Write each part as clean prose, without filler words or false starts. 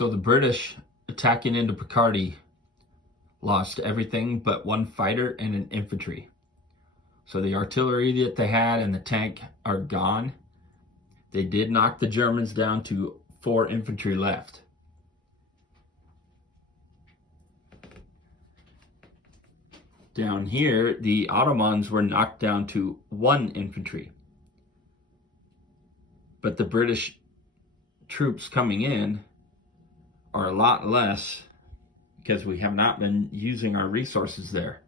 So the British attacking into Picardy lost everything but one fighter and an infantry. So the artillery that they had and the tank are gone. They did knock the Germans down to 4 infantry left. Down here, the Ottomans were knocked down to 1 infantry. But the British troops coming in are a lot less because we have not been using our resources there.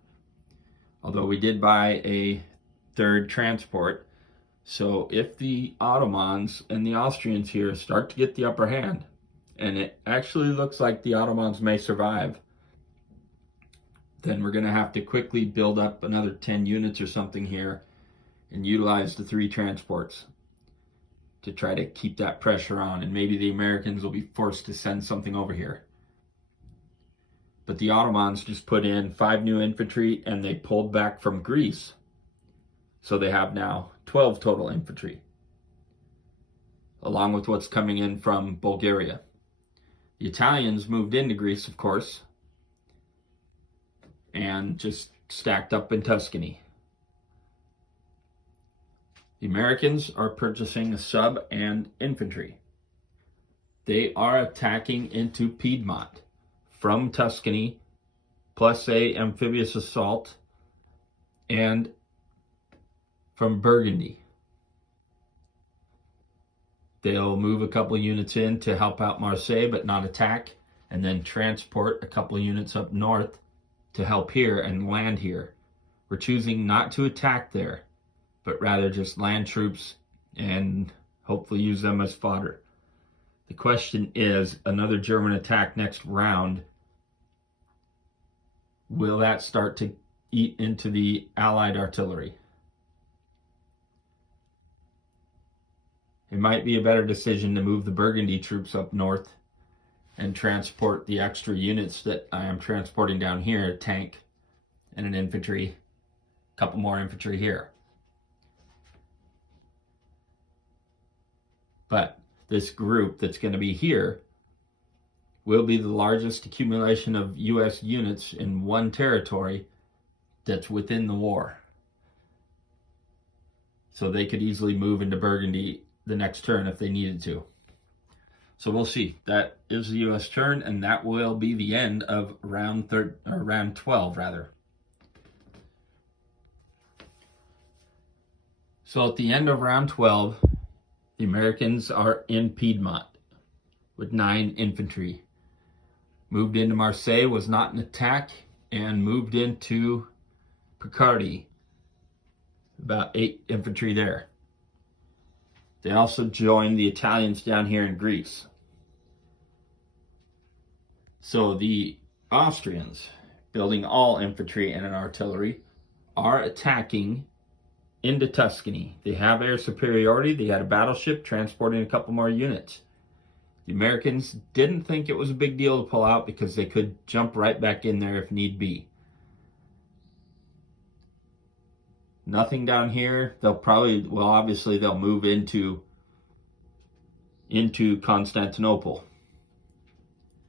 Although we did buy a 3rd transport. So if the Ottomans and the Austrians here start to get the upper hand, and it actually looks like the Ottomans may survive, then we're going to have to quickly build up another 10 units or something here and utilize the 3 transports to try to keep that pressure on, and maybe the Americans will be forced to send something over here. But the Ottomans just put in 5 new infantry and they pulled back from Greece. So they have now 12 total infantry, along with what's coming in from Bulgaria. The Italians moved into Greece, of course, and just stacked up in Tuscany. The Americans are purchasing a sub and infantry. They are attacking into Piedmont from Tuscany, plus a amphibious assault, and from Burgundy. They'll move a couple units in to help out Marseille but not attack, and then transport a couple units up north to help here and land here. We're choosing not to attack there, but rather just land troops and hopefully use them as fodder. The question is, another German attack next round, will that start to eat into the Allied artillery? It might be a better decision to move the Burgundy troops up north and transport the extra units that I am transporting down here, a tank and an infantry, a couple more infantry here. But this group that's going to be here will be the largest accumulation of U.S. units in one territory that's within the war. So they could easily move into Burgundy the next turn if they needed to. So we'll see. That is the U.S. turn, and that will be the end of round 12 rather. So at the end of round 12, the Americans are in Piedmont with 9 infantry. Moved into Marseille, was not an attack, and moved into Picardy. About 8 infantry there. They also joined the Italians down here in Greece. So the Austrians, building all infantry and an artillery, are attacking into Tuscany. They have air superiority. They had a battleship transporting a couple more units. The Americans didn't think it was a big deal to pull out because they could jump right back in there if need be. Nothing down here. They'll probably, well, obviously they'll move into Constantinople.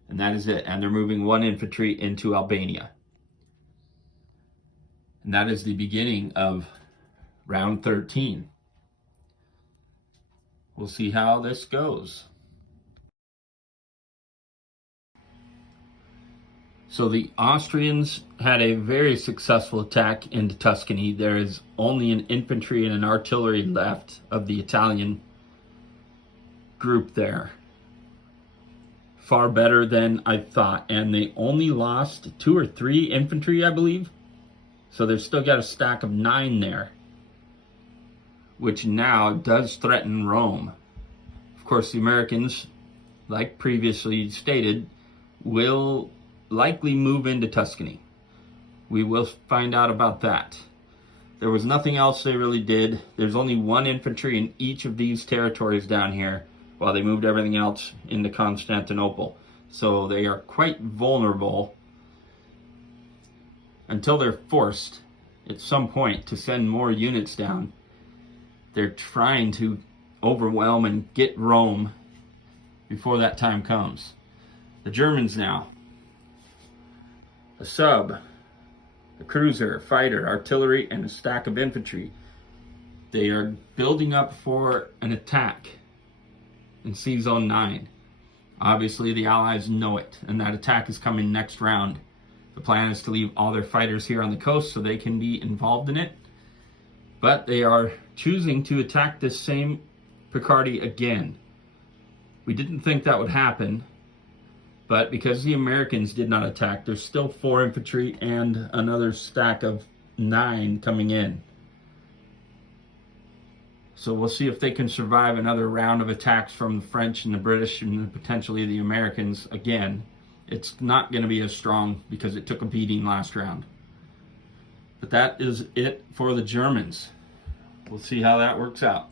And that is it. And they're moving 1 infantry into Albania. And that is the beginning of round 13. We'll see how this goes. So the Austrians had a very successful attack into Tuscany. There is only an infantry and an artillery left of the Italian group there. Far better than I thought. And they only lost 2 or 3 infantry, I believe. So they've still got a stack of 9 there, which now does threaten Rome. Of course, the Americans, like previously stated, will likely move into Tuscany. We will find out about that. There was nothing else they really did. There's only 1 infantry in each of these territories down here, while they moved everything else into Constantinople. So they are quite vulnerable until they're forced at some point to send more units down. They're trying to overwhelm and get Rome before that time comes. The Germans now. A sub, a cruiser, a fighter, artillery, and a stack of infantry. They are building up for an attack in Sea Zone 9. Obviously, the Allies know it, and that attack is coming next round. The plan is to leave all their fighters here on the coast so they can be involved in it. But they are choosing to attack this same Picardy again. We didn't think that would happen, but because the Americans did not attack, there's still 4 infantry and another stack of 9 coming in. So we'll see if they can survive another round of attacks from the French and the British and potentially the Americans again. It's not going to be as strong because it took a beating last round. But that is it for the Germans. We'll see how that works out.